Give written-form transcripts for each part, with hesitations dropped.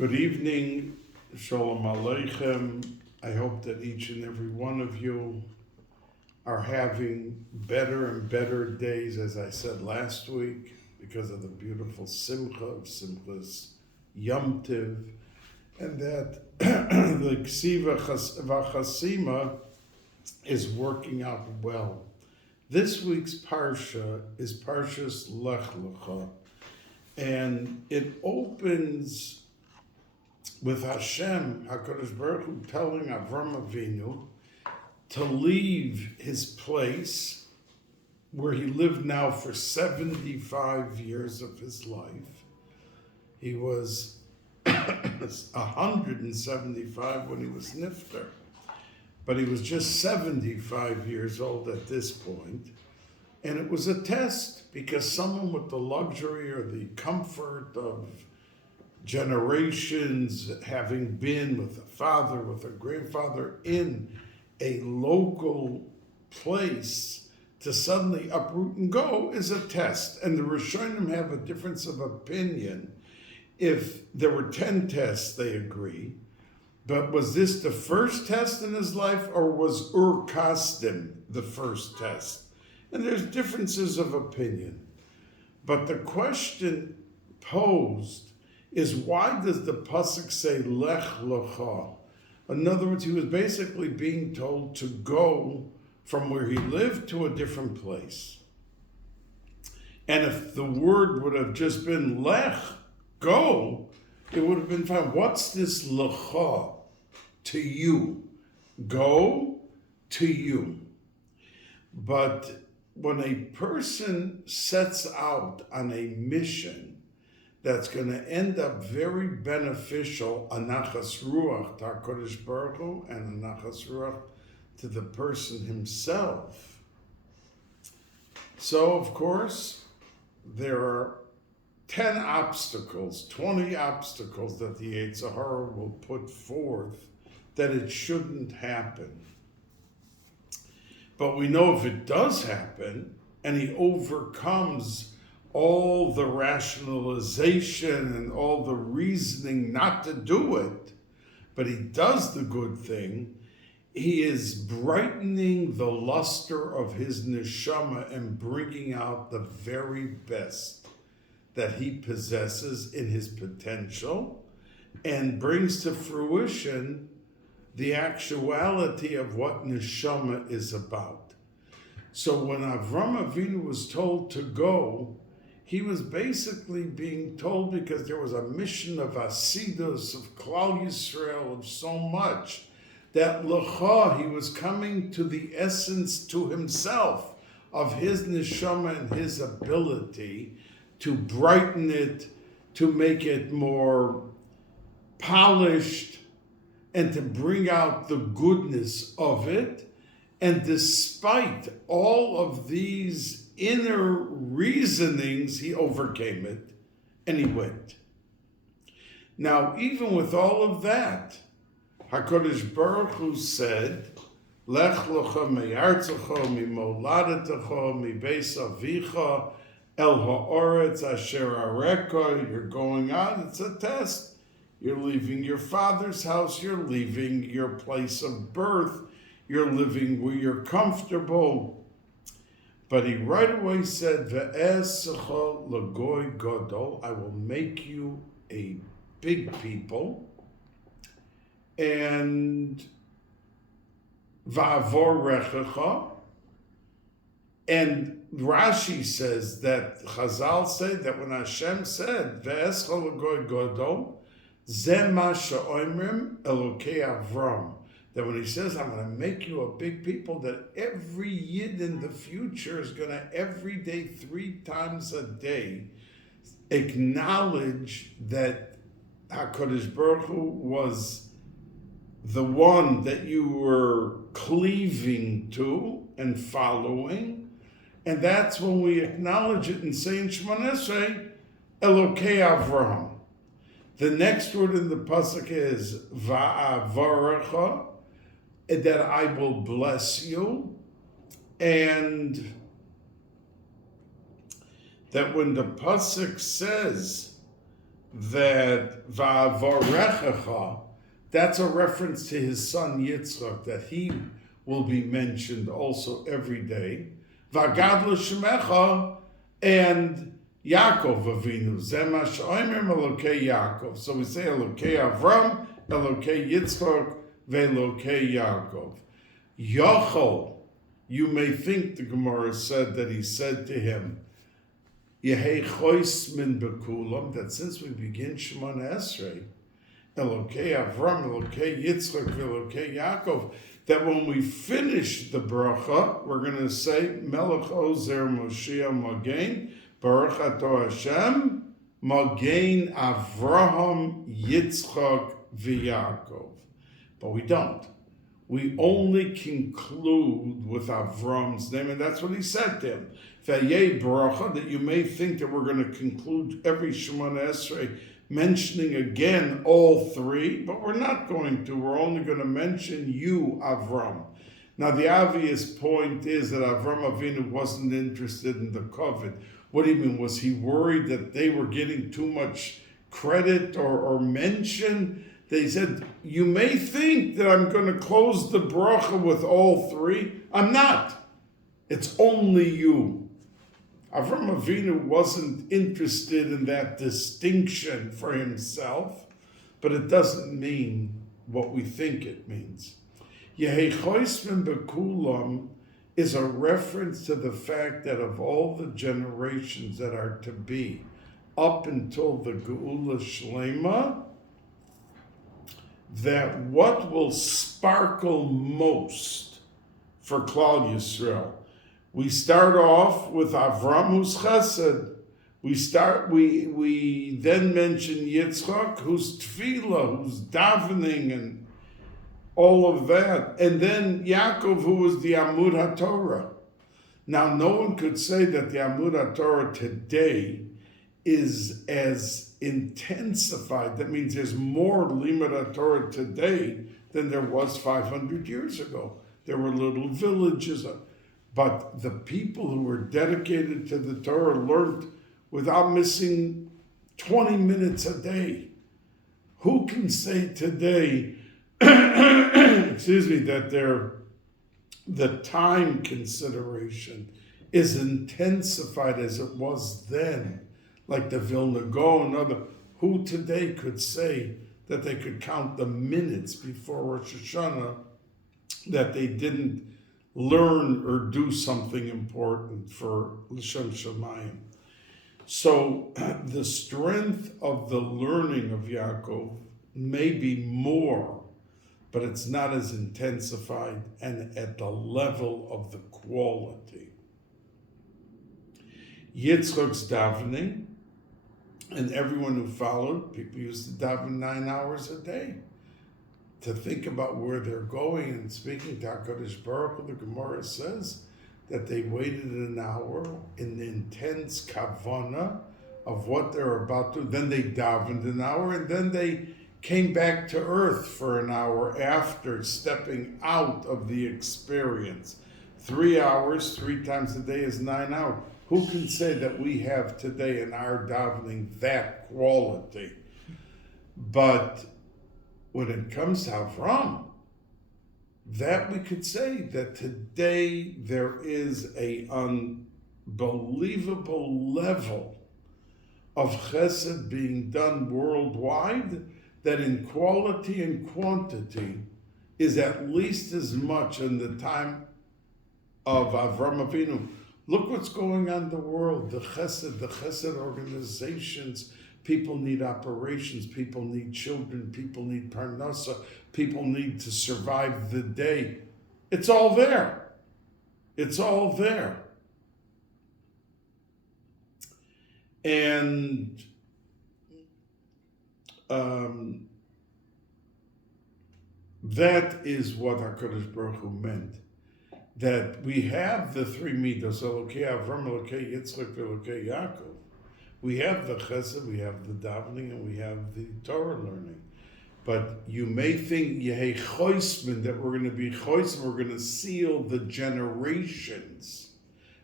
Good evening, Shalom Aleichem. I hope that each and every one of you are having better and better days, as I said last week, because of the beautiful Simcha of Simchas Yom Tiv, and that the Ksiva V'Chasima is working out well. This week's Parsha is Parshas Lech Lecha, and it opens with Hashem, HaKadosh Baruch Hu, telling Avram Avinu to leave his place where he lived now for 75 years of his life. He was 175 when he was Nifter, but he was just 75 years old at this point. And it was a test, because someone with the luxury or the comfort of generations, having been with a father, with a grandfather in a local place, to suddenly uproot and go is a test. And the Rishonim have a difference of opinion. If there were 10 tests, they agree. But was this the first test in his life, or was Ur Kasdim the first test? And there's differences of opinion. But the question posed is, why does the pasuk say Lech Lecha? In other words, he was basically being told to go from where he lived to a different place. And if the word would have just been Lech, go, it would have been fine. What's this Lecha? To you. Go to you. But when a person sets out on a mission that's going to end up very beneficial, a nachas ruach to HaKadosh Baruch Hu, and a nachas ruach to the person himself. So, of course, there are 10 obstacles, 20 obstacles that the Yetzer Hara will put forth that it shouldn't happen. But we know if it does happen, and he overcomes all the rationalization and all the reasoning not to do it, but he does the good thing, he is brightening the luster of his neshama and bringing out the very best that he possesses in his potential, and brings to fruition the actuality of what neshama is about. So when Avram Avinu was told to go, he was basically being told, because there was a mission of Asidus, of Klal Yisrael, of so much, that Lecha, he was coming to the essence, to himself, of his neshama and his ability to brighten it, to make it more polished, and to bring out the goodness of it. And despite all of these inner reasonings, he overcame it, and he went. Now, even with all of that, HaKadosh Baruch Hu said, Lech Lecha me'artzecha, mi'moladetecha, mi'beis avicha, el ha'oretz asher areka. You're going out, it's a test. You're leaving your father's house, you're leaving your place of birth, you're living where you're comfortable. But he right away said, Ve'esecha legoy gadol, I will make you a big people, and va'avorechecha. And Rashi says that Chazal say that when Hashem said, Ve'esecha legoy gadol, Ze ma she'omrim Elokei Avram, that when he says, I'm going to make you a big people, that every Yid in the future is going to, every day, 3 times a day, acknowledge that HaKadosh Baruch Hu was the one that you were cleaving to and following. And that's when we acknowledge it and say in Shemona Esrei, Elokei Avraham. The next word in the pasuk is Va'avarecha, that I will bless you, and that when the pasuk says that Va'avarechecha, that's a reference to his son Yitzchak, that he will be mentioned also every day. V'agadla Shemecha, and Yaakov Avinu, Zema Shoimer Elokei Yaakov. So we say Elokei Avram, Elokei Yitzchak, Ve'elokei Yaakov. Yochel, you may think the Gemara said that he said to him, Yehei Chois Min Bekulam, that since we begin Shemona Esrei, Elokei Avram, Elokei Yitzchak, Ve'elokei Yaakov, that when we finish the bracha, we're going to say, Melech Ozer Moshiach Magen, Baruch Atah Hashem, Magen Avraham, Yitzchak, V'Yaakov. But we don't. We only conclude with Avram's name, and that's what he said to him. V'yei bracha, that you may think that we're going to conclude every Shemona Esrei mentioning again all three, but we're not going to. We're only going to mention you, Avram. Now, the obvious point is that Avram Avinu wasn't interested in the covet. What do you mean? Was he worried that they were getting too much credit or mention? They said, you may think that I'm going to close the bracha with all three. I'm not. It's only you. Avram Avinu wasn't interested in that distinction for himself, but it doesn't mean what we think it means. Yehei Choismin Bekulam is a reference to the fact that of all the generations that are to be up until the Geula Shlema, that what will sparkle most for Klal Yisrael. We start off with Avram, who's Chesed. We then mention Yitzchak, who's Tefillah, who's davening, and all of that. And then Yaakov, who was the Amud HaTorah. Now, no one could say that the Amud HaTorah today is as intensified. That means there's more Limud HaTorah today than there was 500 years ago. There were little villages, but the people who were dedicated to the Torah learned without missing 20 minutes a day. Who can say today, that the time consideration is intensified as it was then? Like the Vilna Gaon and other, who today could say that they could count the minutes before Rosh Hashanah that they didn't learn or do something important for L'Shem Shamayim? So the strength of the learning of Yaakov may be more, but it's not as intensified and at the level of the quality. Yitzchak's davening, and everyone who followed, people used to daven 9 hours a day to think about where they're going and speaking to HaKadosh Baruch Hu. The Gemara says that they waited an hour in the intense kavanah of what they're about to. Then they davened an hour, and then they came back to earth for an hour after stepping out of the experience. 3 hours, 3 times a day is 9 hours. Who can say that we have today in our davening that quality? But when it comes to Avram, that we could say that today there is an unbelievable level of chesed being done worldwide that in quality and quantity is at least as much in the time of Avram Avinu. Look what's going on in the world, the chesed organizations. People need operations, people need children, people need parnasa, people need to survive the day. It's all there. It's all there. And that is what HaKadosh Baruch Hu meant. That we have the three midos, Elokei Avram, Elokei Yitzchak, Elokei Yaakov. We have the chesed, we have the davening, and we have the Torah learning. But you may think, Yehei Choisman, that we're going to be Choisman, we're going to seal the generations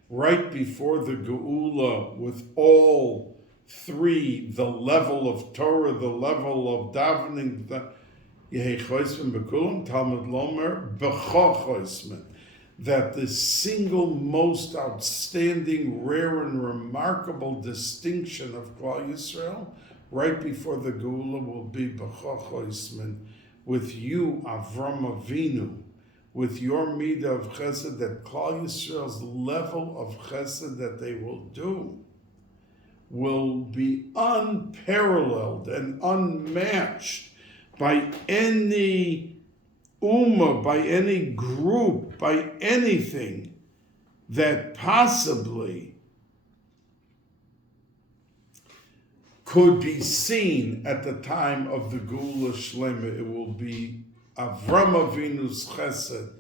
right before the Geula with all 3, the level of Torah, the level of davening, the Yehoshua Bekulam, Talmud Lomer, Bechochoisman, that the single most outstanding, rare, and remarkable distinction of Klal Yisrael, right before the Geula, will be Bechochoisman, with you, Avram Avinu, with your midah of chesed, that Klal Yisrael's level of chesed that they will do will be unparalleled and unmatched by any ummah, by any group, by anything that possibly could be seen at the time of the Geula Shlema. It will be Avram Avinu's chesed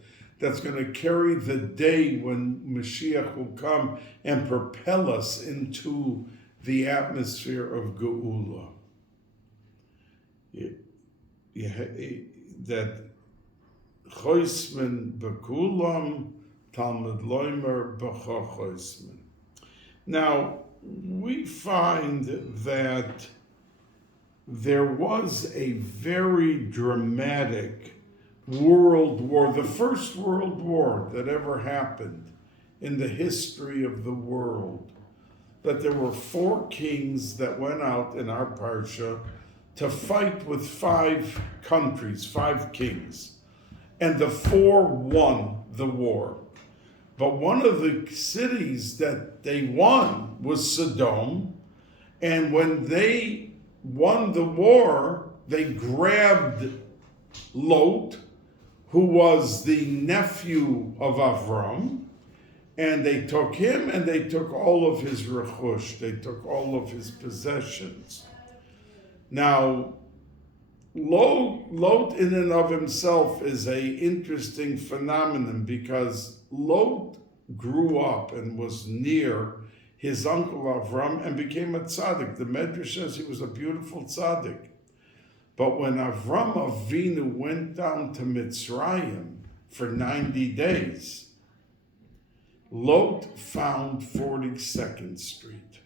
that's going to carry the day when Mashiach will come and propel us into the atmosphere of Geula. That Choisman Bekulam, Talmud Loimer Bechochoisman. Now, we find that there was a very dramatic world war, the first world war that ever happened in the history of the world. That there were 4 kings that went out in our parsha to fight with 5 countries, 5 kings. And the 4 won the war. But one of the cities that they won was Sodom. And when they won the war, they grabbed Lot, who was the nephew of Avram, and they took him and they took all of his rechush, they took all of his possessions. Now, Lot in and of himself is a interesting phenomenon, because Lot grew up and was near his uncle Avram and became a tzaddik. The Medrash says he was a beautiful tzaddik. But when Avram Avinu went down to Mitzrayim for 90 days, Lot found 42nd Street.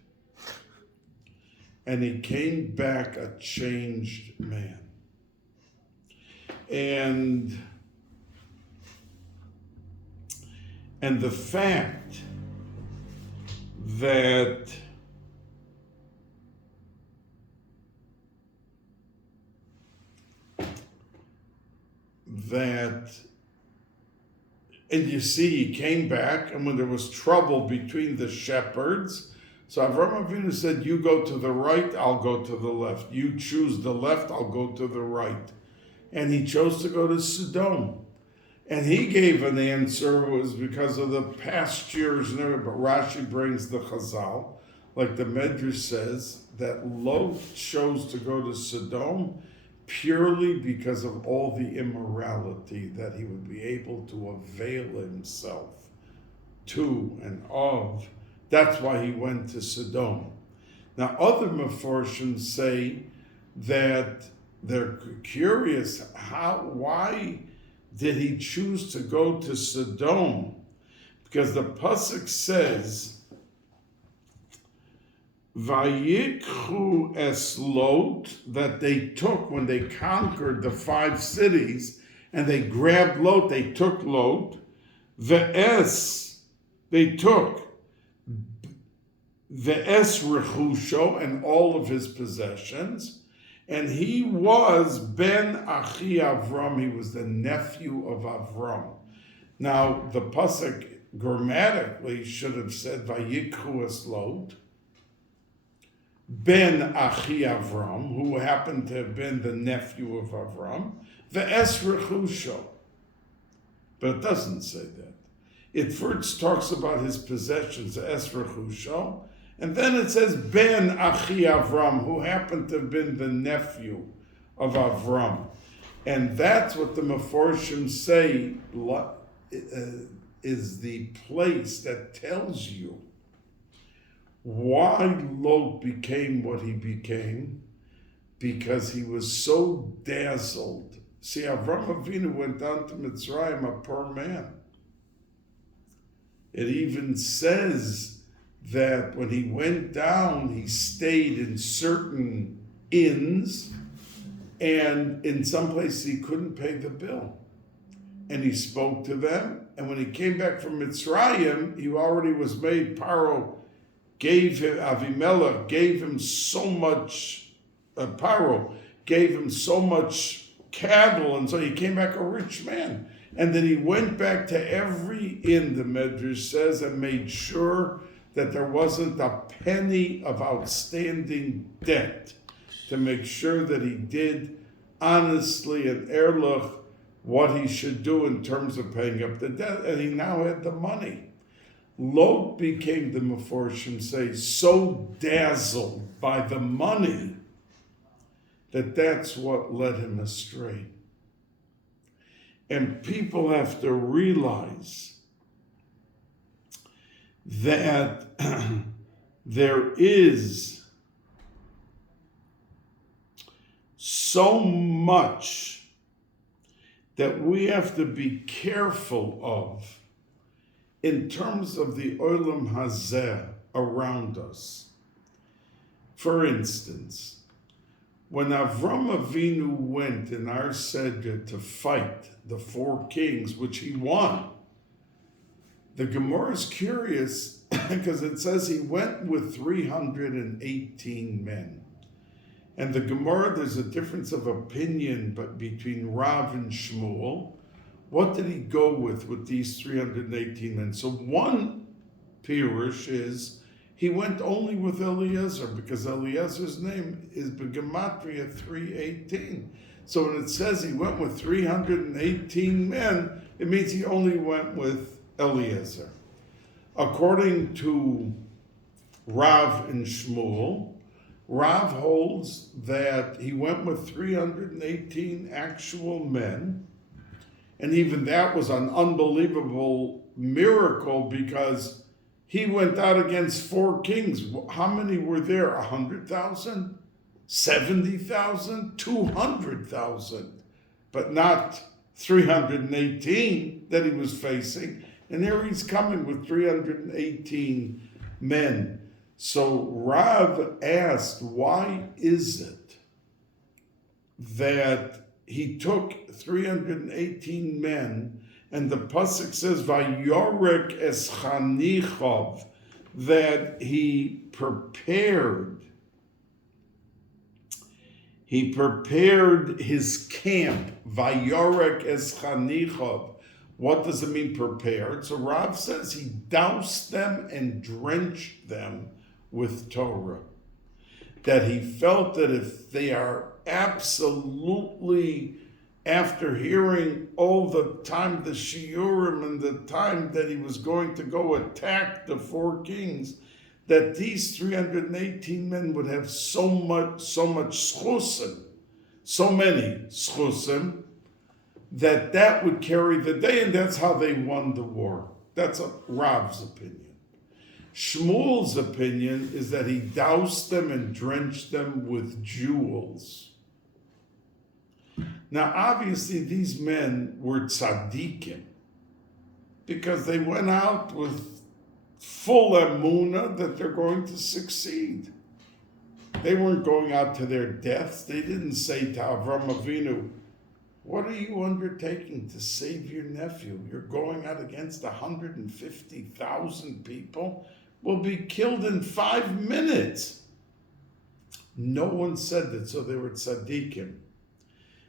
And he came back a changed man. And the fact that and you see, he came back, and when there was trouble between the shepherds, so Avram Avinu said, you go to the right, I'll go to the left. You choose the left, I'll go to the right. And he chose to go to Sodom. And he gave an answer, was because of the pastures and everything, but Rashi brings the Chazal, like the Medrash says, that Lot chose to go to Sodom purely because of all the immorality that he would be able to avail himself to and of. That's why he went to Sodom. Now, other Meforshim say that they're curious, why did he choose to go to Sodom? Because the pasuk says, Vayikhu es Lot, that they took when they conquered the 5 cities, and they grabbed Lot, they took Lot. Ve'es, they took Ve'es rechusho, and all of his possessions. And he was Ben Achi Avram, he was the nephew of Avram. Now, the pasuk grammatically should have said, Vayikhu es Lot, Ben Achi Avram, who happened to have been the nephew of Avram, Ve'es rechusho. But it doesn't say that. It first talks about his possessions, Ve'es rechusho, and then it says Ben Achi Avram, who happened to have been the nephew of Avram. And that's what the Meforshim say is the place that tells you why Lot became what he became, because he was so dazzled. See, Avram Avinu went down to Mitzrayim a poor man. It even says that when he went down, he stayed in certain inns, and in some places he couldn't pay the bill. And he spoke to them, and when he came back from Mitzrayim, he already was made. Paro gave him, Avimelech gave him so much, Paro gave him so much cattle, and so he came back a rich man. And then he went back to every inn, the Medrash says, and made sure that there wasn't a penny of outstanding debt, to make sure that he did honestly and ehrlich what he should do in terms of paying up the debt, and he now had the money. Lot became, the Meforshim say, so dazzled by the money that that's what led him astray. And people have to realize that there is so much that we have to be careful of in terms of the Olam Hazeh around us. For instance, when Avram Avinu went in our Seder to fight the 4 kings, which he won, the Gemara is curious because it says he went with 318 men. And the Gemara, there's a difference of opinion but between Rav and Shmuel. What did he go with these 318 men? So one pirush is he went only with Eliezer because Eliezer's name is Begematria 318. So when it says he went with 318 men, it means he only went with Eliezer. According to Rav and Shmuel, Rav holds that he went with 318 actual men, and even that was an unbelievable miracle because he went out against 4 kings. How many were there? 100,000? 70,000? 200,000? But not 318 that he was facing. And here he's coming with 318 men. So Rav asked, why is it that he took 318 men, and the pasuk says, "Vayorek es chanichov," that he prepared his camp. Vayorek es chanichov. What does it mean, prepared? So Rav says he doused them and drenched them with Torah. That he felt that if they are absolutely, after hearing all the time the shiurim and the time that he was going to go attack the 4 kings, that these 318 men would have so much schusim, so many schusim, that would carry the day, and that's how they won the war. That's Rav's opinion. Shmuel's opinion is that he doused them and drenched them with jewels. Now, obviously, these men were tzaddikim because they went out with full emunah that they're going to succeed. They weren't going out to their deaths. They didn't say to Avram Avinu, "What are you undertaking to save your nephew? You're going out against 150,000 people. Will be killed in 5 minutes." No one said that, so they were tzaddikim.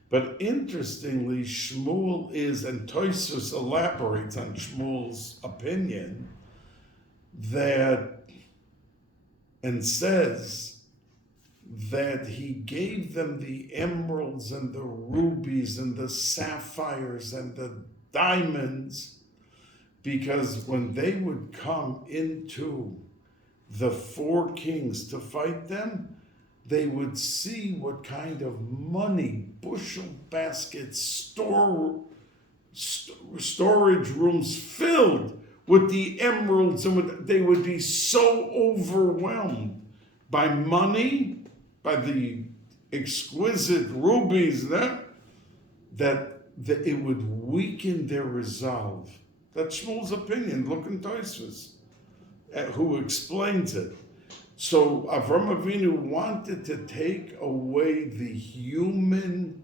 But interestingly, Shmuel is, and Tosfos elaborates on Shmuel's opinion, that, and says that he gave them the emeralds and the rubies and the sapphires and the diamonds, because when they would come into the 4 kings to fight them, they would see what kind of money, bushel baskets, storage rooms filled with the emeralds, and they would be so overwhelmed by money, by the exquisite rubies, that it would weaken their resolve. That's Shmuel's opinion. Look in Tosfos. who explains it. So Avram Avinu wanted to take away the human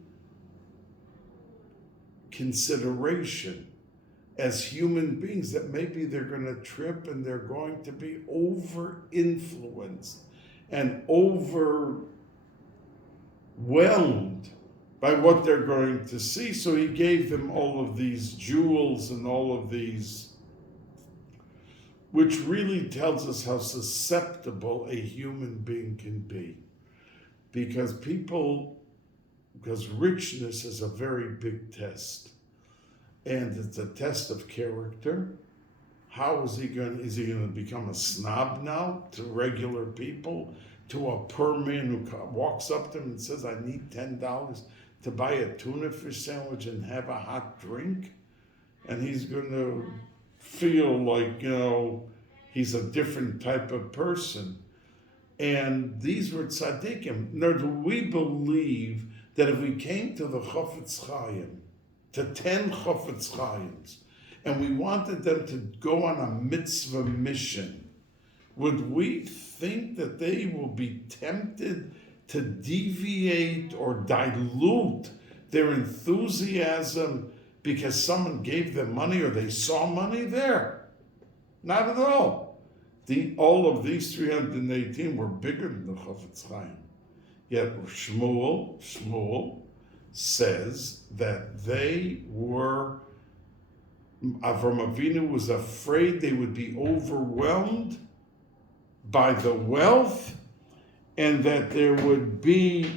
consideration as human beings, that maybe they're going to trip and they're going to be over-influenced and overwhelmed by what they're going to see. So he gave them all of these jewels and all of these, which really tells us how susceptible a human being can be. Because richness is a very big test. And it's a test of character. How is he going to become a snob now to regular people? To a poor man who walks up to him and says, I need $10 to buy a tuna fish sandwich and have a hot drink? And he's going to feel like, he's a different type of person. And these were tzaddikim. Now, do we believe that if we came to the Chofetz Chaim, to 10 Chofetz Chaims, and we wanted them to go on a mitzvah mission, would we think that they will be tempted to deviate or dilute their enthusiasm because someone gave them money or they saw money there? Not at all. All of these 318 were bigger than the Chofetz Chaim. Yet Shmuel says that they were, Avram Avinu was afraid they would be overwhelmed by the wealth, and that there would be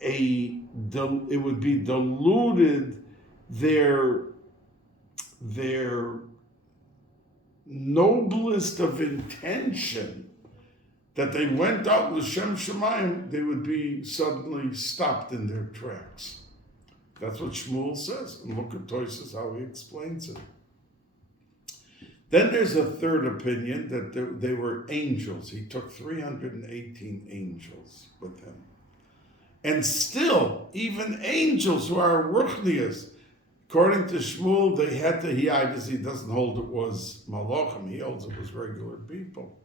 it would be diluted their noblest of intention, that they went out l'shem shamayim, they would be suddenly stopped in their tracks. That's what Shmuel says. And look at Tosfos how he explains it. Then there's a third opinion that they were angels. He took 318 angels with him. And still, even angels who are ruchnias, according to Shmuel, he obviously doesn't hold it was malachim. He holds it was regular people.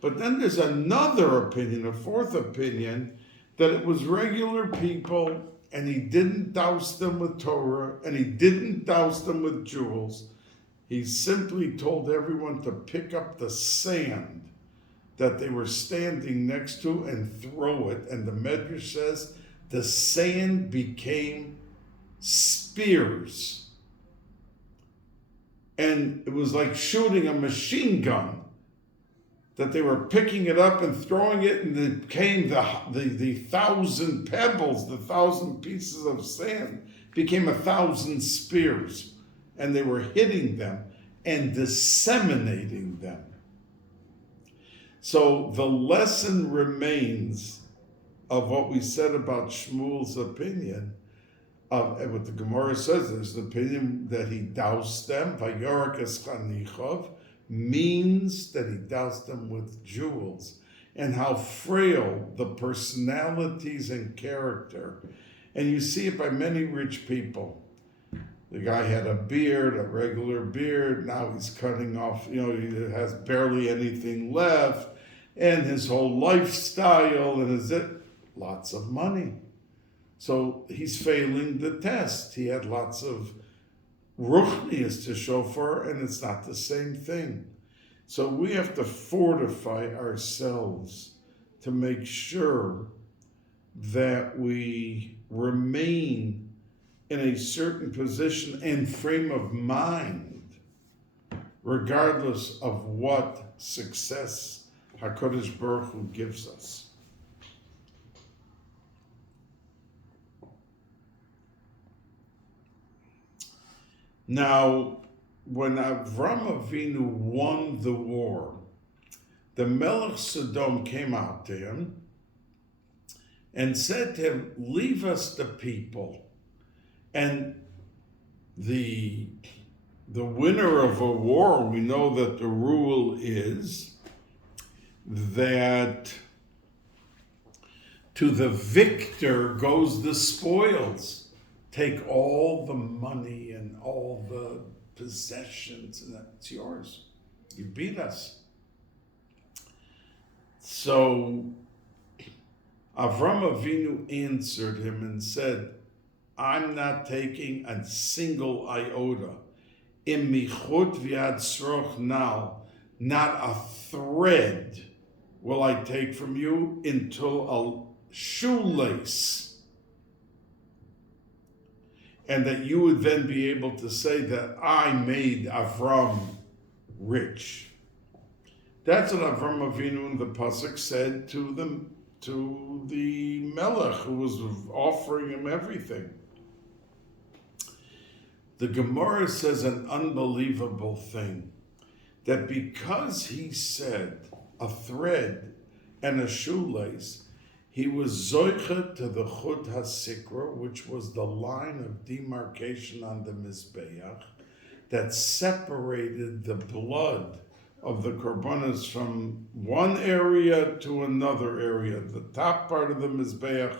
But then there's another opinion, a fourth opinion, that it was regular people, and he didn't douse them with Torah, and he didn't douse them with jewels. He simply told everyone to pick up the sand that they were standing next to and throw it. And the Medrash says the sand became spears. And it was like shooting a machine gun, that they were picking it up and throwing it, and it became the 1,000 pebbles, the 1,000 pieces of sand became 1,000 spears, and they were hitting them and disseminating them. So the lesson remains of what we said about Shmuel's opinion, and what the Gemara says, there's an opinion that he doused them, vayorak es chanichov, means that he doused them with jewels, and how frail the personalities and character. And you see it by many rich people. The guy had a beard, a regular beard, now he's cutting off, he has barely anything left, and his whole lifestyle, and lots of money. So he's failing the test. He had lots of ruchnias to show for, and it's not the same thing. So we have to fortify ourselves to make sure that we remain in a certain position and frame of mind, regardless of what success HaKadosh Baruch Hu gives us. Now, when Avram Avinu won the war, the Melech Sodom came out to him and said to him, leave us the people. And the winner of a war, we know that the rule is that to the victor goes the spoils. Take all the money and all the possessions, and that's yours. You beat us. So Avram Avinu answered him and said, I'm not taking a single iota. Im michut v'ad sroch now, not a thread will I take from you until a shoelace. And that you would then be able to say that I made Avram rich. That's what Avram Avinu in the pasuk said to the Melech who was offering him everything. The Gemara says an unbelievable thing, that because he said a thread and a shoelace, he was zoicha to the chut hasikra, which was the line of demarcation on the Mizbeach that separated the blood of the korbanos from one area to another area, the top part of the Mizbeach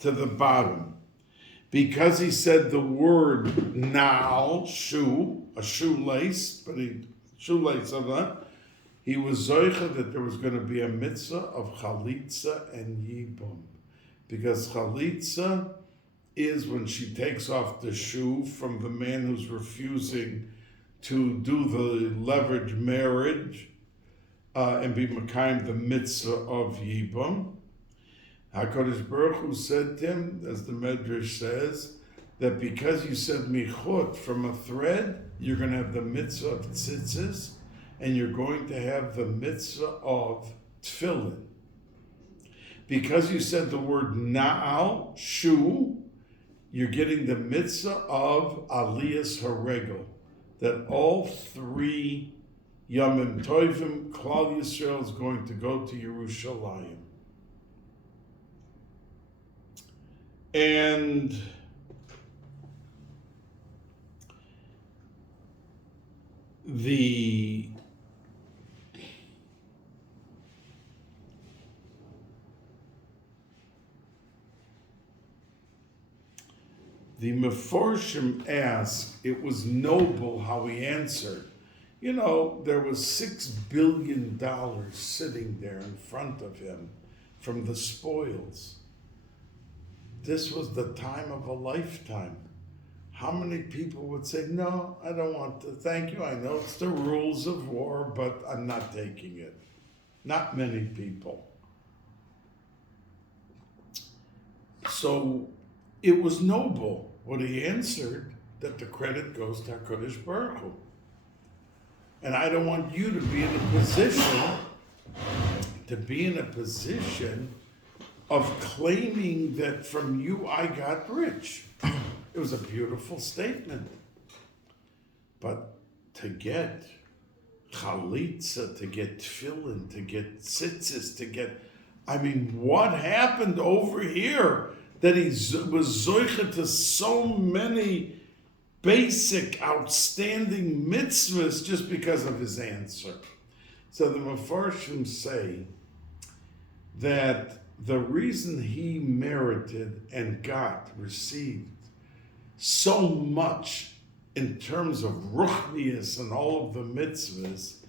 to the bottom. Because he said the word now, shoe, a shoelace, shoelace of that, he was zoicha that there was going to be a mitzvah of chalitza and yibum. Because chalitza is when she takes off the shoe from the man who's refusing to do the leverage marriage and be mekayim the mitzvah of yibum. HaKadosh Baruch Hu said to him, as the Medrash says, that because you said michut from a thread, you're going to have the mitzvah of tzitzis, and you're going to have the mitzvah of tefillin. Because you said the word na'al, shoe, you're getting the mitzvah of aliyas haregel, that all three Yomim Tovim, Klal Yisrael is going to go to Yerushalayim. And the Meforshim asked, it was noble how he answered. You know, there was $6 billion sitting there in front of him from the spoils. This was the time of a lifetime. How many people would say, no, I don't want to, thank you, I know it's the rules of war, but I'm not taking it. Not many people. So it was noble what he answered, that the credit goes to HaKadosh Baruch Hu. And I don't want you to be in a position of claiming that from you I got rich. It was a beautiful statement. But to get chalitza, to get tefillin, to get tzitzis, what happened over here that he was zoicha to so many basic, outstanding mitzvahs just because of his answer? So the Mefarshim say that the reason he merited and received so much in terms of ruchnius and all of the mitzvahs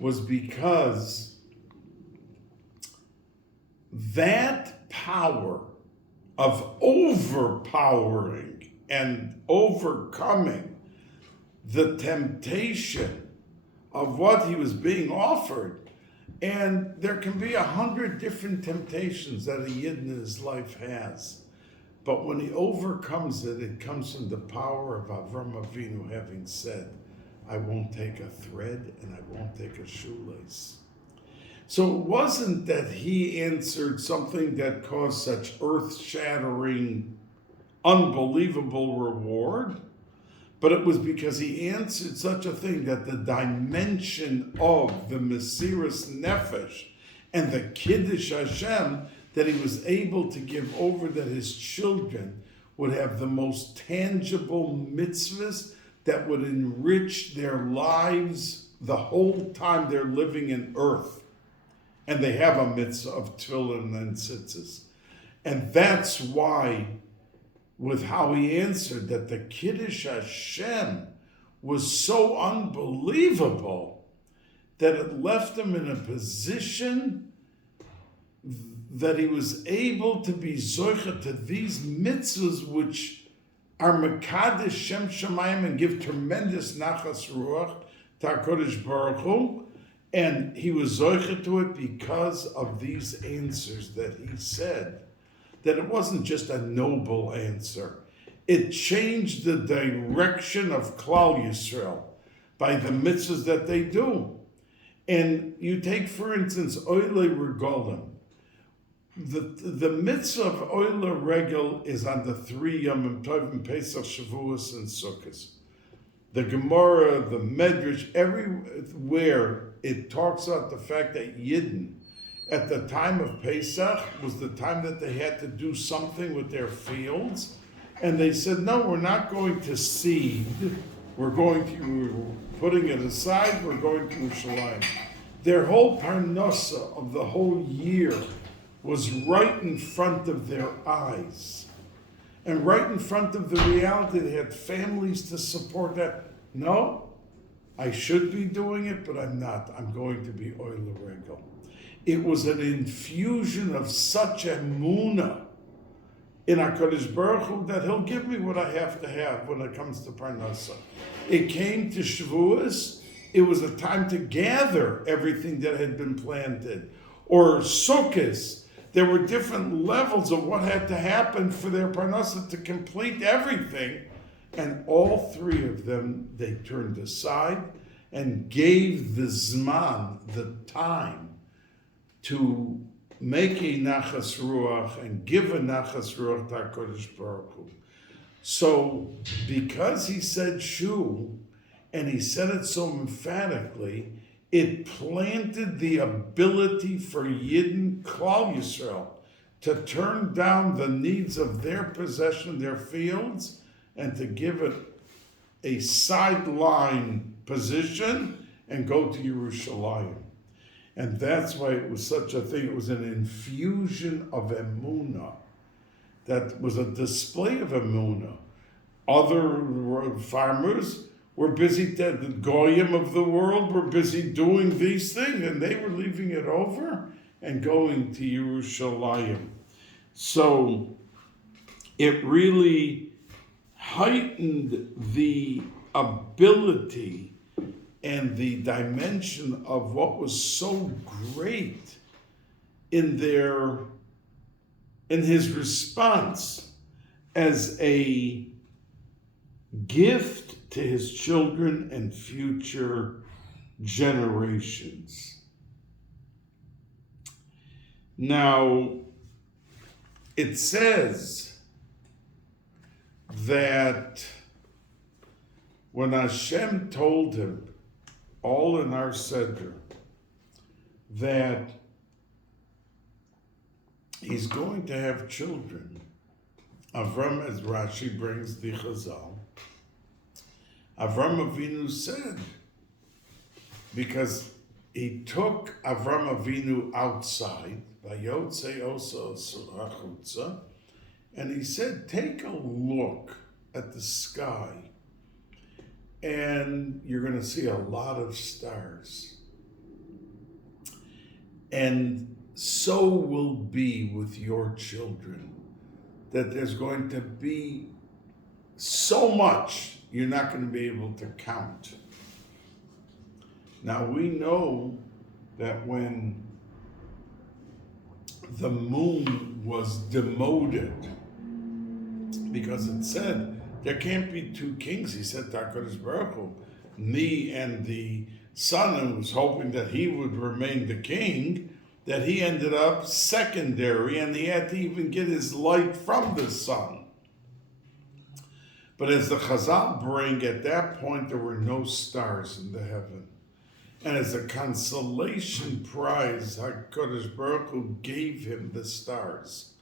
was because that power of overpowering and overcoming the temptation of what he was being offered. And there can be 100 different temptations that a yid in his life has. But when he overcomes it, it comes from the power of Avram Avinu having said, I won't take a thread and I won't take a shoelace. So it wasn't that he answered something that caused such earth-shattering, unbelievable reward, but it was because he answered such a thing that the dimension of the Mesiras Nefesh and the Kiddush Hashem that he was able to give over, that his children would have the most tangible mitzvahs that would enrich their lives the whole time they're living in earth. And they have a mitzvah of tefillin and tzitzis. And that's why, with how he answered, that the Kiddush Hashem was so unbelievable that it left him in a position that he was able to be zoicha to these mitzvahs which are mekadesh Shem Shamayim and give tremendous nachas ruach to HaKadosh Baruch Hu, and he was zoicha to it because of these answers that he said, that it wasn't just a noble answer. It changed the direction of Klal Yisrael by the mitzvahs that they do. And you take, for instance, Oile Regolim. The mitzvah of Oile Regel is on the 3 Yom Tovim, Pesach, Shavuos, and Sukkot. The Gemara, the Medrash, everywhere it talks about the fact that Yidden, at the time of Pesach, was the time that they had to do something with their fields. And they said, no, we're not going to seed. We're putting it aside. We're going to Yerushalayim. Their whole parnasa of the whole year was right in front of their eyes. And right in front of the reality, they had families to support that. No, I should be doing it, but I'm not. I'm going to be Oile Regel. It was an infusion of such emunah in HaKadosh Baruch Hu that he'll give me what I have to have when it comes to Parnasa. It came to Shavuos, it was a time to gather everything that had been planted. Or Sukkos, there were different levels of what had to happen for their Parnasa to complete everything. And all 3 of them, they turned aside and gave the Zman, the time, to make a nachas ruach and give a nachas ruach to HaKadosh Baruch Hu. So, because he said shu, and he said it so emphatically, it planted the ability for Yidden Klal Yisrael to turn down the needs of their possession, their fields, and to give it a sideline position and go to Yerushalayim. And that's why it was such a thing. It was an infusion of emunah. That was a display of emunah. Other farmers were busy, the goyim of the world were busy doing these things, and they were leaving it over and going to Yerushalayim. So it really heightened the ability and the dimension of what was so great in his response as a gift to his children and future generations. Now, it says that when Hashem told him, all in our Seder, that he's going to have children, Avram, as Rashi brings the Chazal, Avram Avinu said, because he took Avram Avinu outside, Vayotze Osa Surachutza, and he said, take a look at the sky, and you're going to see a lot of stars. And so will be with your children, that there's going to be so much you're not going to be able to count. Now we know that when the moon was demoted, because it said, there can't be 2 kings, he said to HaKadosh Baruch Hu, me and the son, and was hoping that he would remain the king, that he ended up secondary, and he had to even get his light from the sun. But as the Chazal bring, at that point there were no stars in the heaven. And as a consolation prize, HaKadosh Baruch Hu gave him the stars.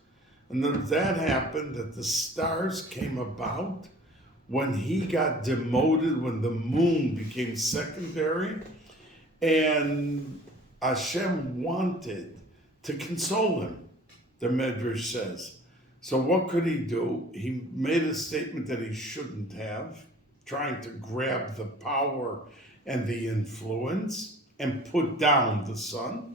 And then that happened, that the stars came about when he got demoted, when the moon became secondary, and Hashem wanted to console him, the Medrash says. So what could he do? He made a statement that he shouldn't have, trying to grab the power and the influence and put down the sun.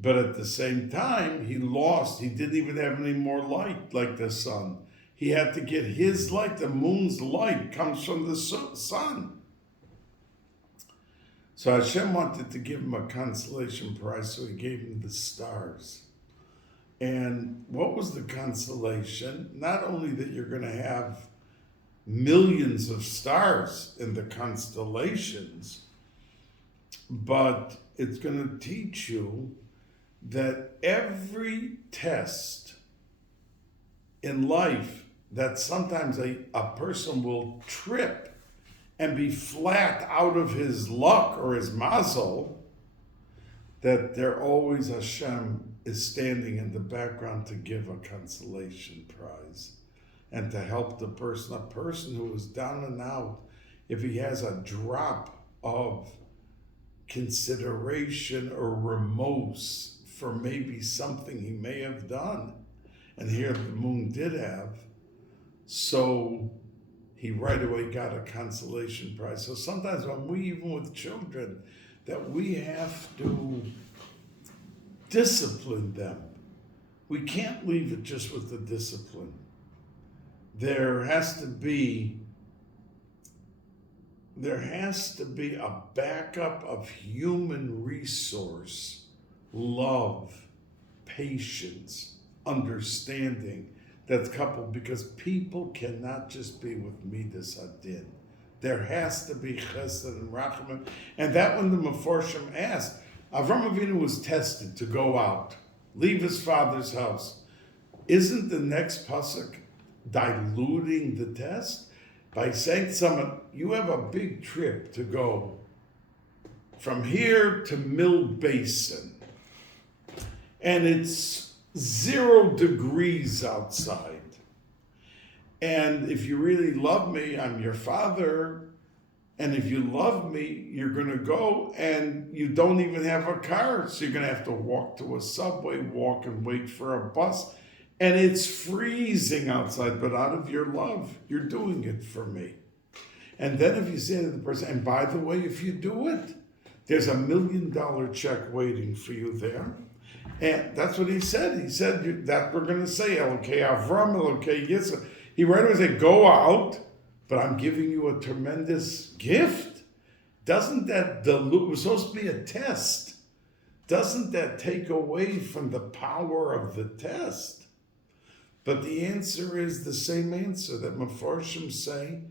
But at the same time, he didn't even have any more light like the sun. He had to get his light. The moon's light comes from the sun. So Hashem wanted to give him a consolation prize, so he gave him the stars. And what was the consolation? Not only that you're going to have millions of stars in the constellations, but it's going to teach you that every test in life, that sometimes a person will trip and be flat out of his luck or his mazel, that there always Hashem is standing in the background to give a consolation prize and to help the person. A person who is down and out, if he has a drop of consideration or remorse for maybe something he may have done, and here the moon did have, so he right away got a consolation prize. So sometimes when we, even with children, that we have to discipline them. We can't leave it just with the discipline. There has to be a backup of human resource, love, patience, understanding that's coupled, because people cannot just be with midas adin. There has to be chesed and rachamim. And that when the Meforshim asked, Avram Avinu was tested to go out, leave his father's house. Isn't the next pasuk diluting the test? By saying to someone, you have a big trip to go from here to Mill Basin, and it's 0 degrees outside. And if you really love me, I'm your father. And if you love me, you're going to go, and you don't even have a car. So you're going to have to walk to a subway, walk and wait for a bus. And it's freezing outside, but out of your love, you're doing it for me. And then if you say to the person, and by the way, if you do it, there's $1 million check waiting for you there. And that's what he said. He said that we're going to say, Elokei Avram, Elokei Yitzchak. He right away said, go out, but I'm giving you a tremendous gift. Doesn't that dilute? It was supposed to be a test. Doesn't that take away from the power of the test? But the answer is the same answer that Meforshim say,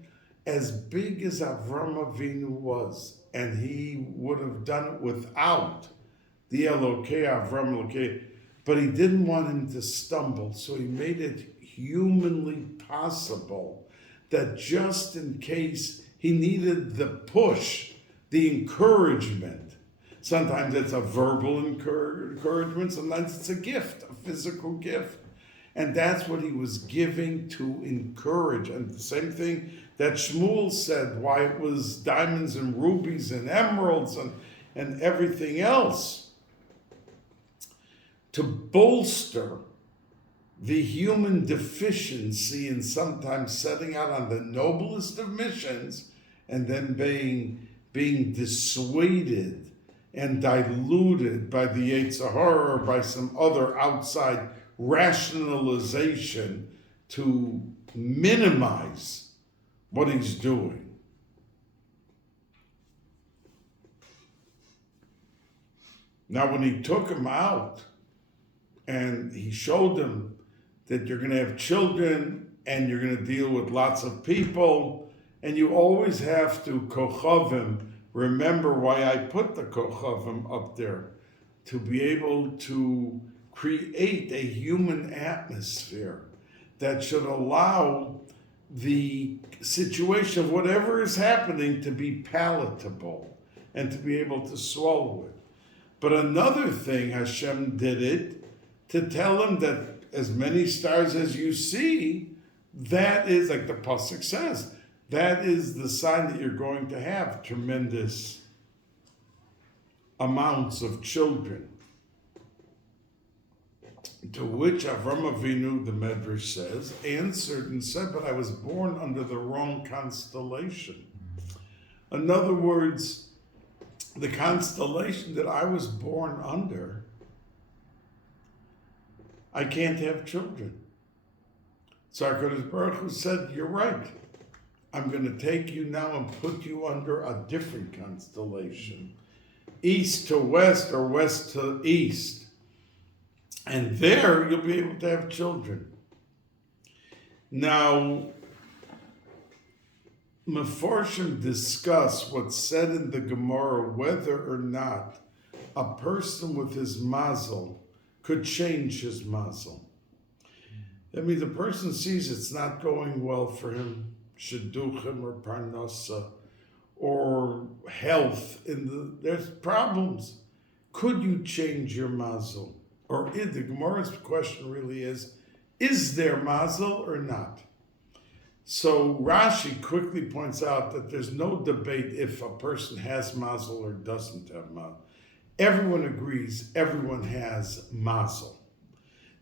as big as Avram Avinu was, and he would have done it without the Elokei Avram Elokei, but he didn't want him to stumble, so he made it humanly possible that just in case he needed the push, the encouragement. Sometimes it's a verbal encouragement, sometimes it's a gift, a physical gift. And that's what he was giving to encourage. And the same thing that Shmuel said, why it was diamonds and rubies and emeralds and everything else, to bolster the human deficiency in sometimes setting out on the noblest of missions and then being dissuaded and diluted by the Yetzer Hara or by some other outside rationalization to minimize what he's doing. Now, when he took him out and he showed him that you're going to have children and you're going to deal with lots of people, and you always have to kochavim. Remember why I put the kochavim up there, to be able to create a human atmosphere that should allow the situation of whatever is happening to be palatable and to be able to swallow it. But another thing, Hashem did it to tell him that as many stars as you see, that is, like the pasuk says, that is the sign that you're going to have tremendous amounts of children. To which Avram Avinu, the Medrash says, answered and said, but I was born under the wrong constellation. In other words, the constellation that I was born under I can't have children. So HaKadosh Baruch Hu said, you're right. I'm going to take you now and put you under a different constellation. East to west or west to east. And there you'll be able to have children. Now, Mefarshim discuss what's said in the Gemara, whether or not a person with his mazel could change his mazel. That means the person sees it's not going well for him, shidduchim or parnasa, or health, there's problems. Could you change your mazel? Or the Gemara's question really is there mazel or not? So Rashi quickly points out that there's no debate if a person has mazel or doesn't have mazel. Everyone agrees everyone has mazel.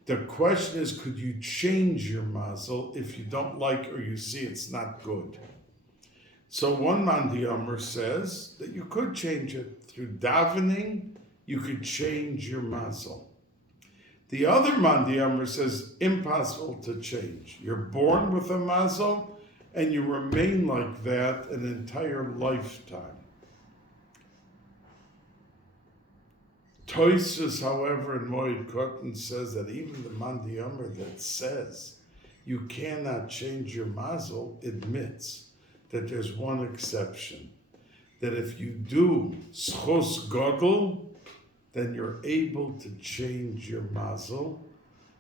The question is, could you change your mazel if you don't like or you see it's not good? So one Mandi Amr says that you could change it through davening. You could change your mazel. The other Mandi Amr says impossible to change. You're born with a mazel, and you remain like that an entire lifetime. Tosfos, however, in Moed Katan says that even the Mandi Amr that says you cannot change your mazel admits that there's one exception, that if you do schos gadol, then you're able to change your mazel.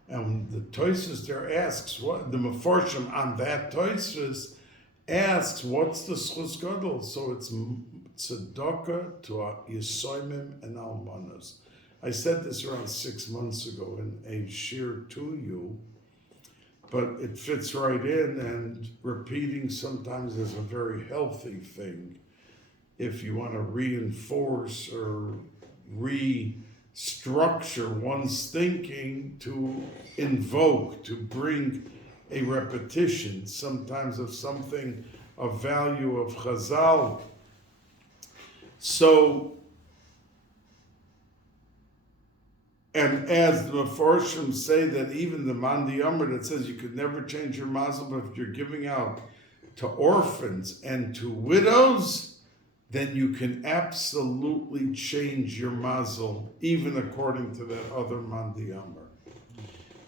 And the Tosfos there asks, what the Mefarshim on that Tosfos asks, what's the schos gadol? So it's tzedakah to Yisoimim and Almanos. I said this around 6 months ago in a shir to you, but it fits right in, and repeating sometimes is a very healthy thing if you want to reinforce or restructure one's thinking, to invoke, to bring a repetition, sometimes of something of value of Chazal. So, and as the Mefarshim say that even the Mandi Amr that says you could never change your mazel, but if you're giving out to orphans and to widows, then you can absolutely change your mazel, even according to that other Mandi Amr.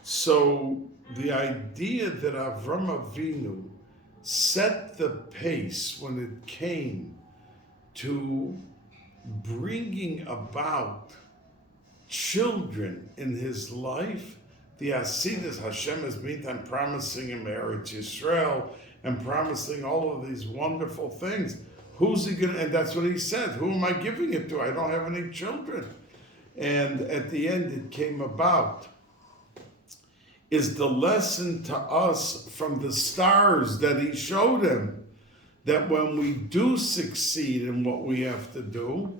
So the idea that Avram Avinu set the pace when it came to bringing about children in his life, the Asidus, Hashem is meantime promising him Eretz Yisrael and promising all of these wonderful things. Who's he going to, and that's what he said, who am I giving it to? I don't have any children. And at the end it came about, is the lesson to us from the stars that he showed him, that when we do succeed in what we have to do,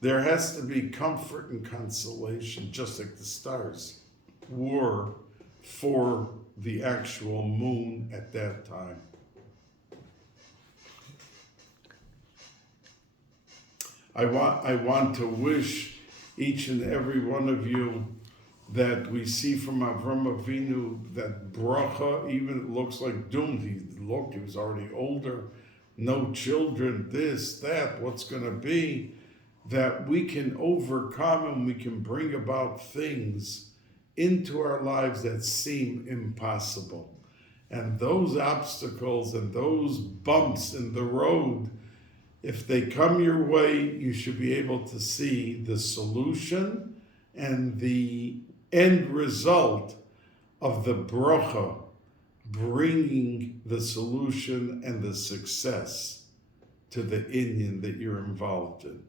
there has to be comfort and consolation, just like the stars were for the actual moon at that time. I want to wish each and every one of you that we see from Avram Avinu that bracha, even it looks like doomed. He was already older, no children, this, that, what's going to be, that we can overcome and we can bring about things into our lives that seem impossible. And those obstacles and those bumps in the road, if they come your way, you should be able to see the solution and the end result of the bracha bringing the solution and the success to the inyan that you're involved in.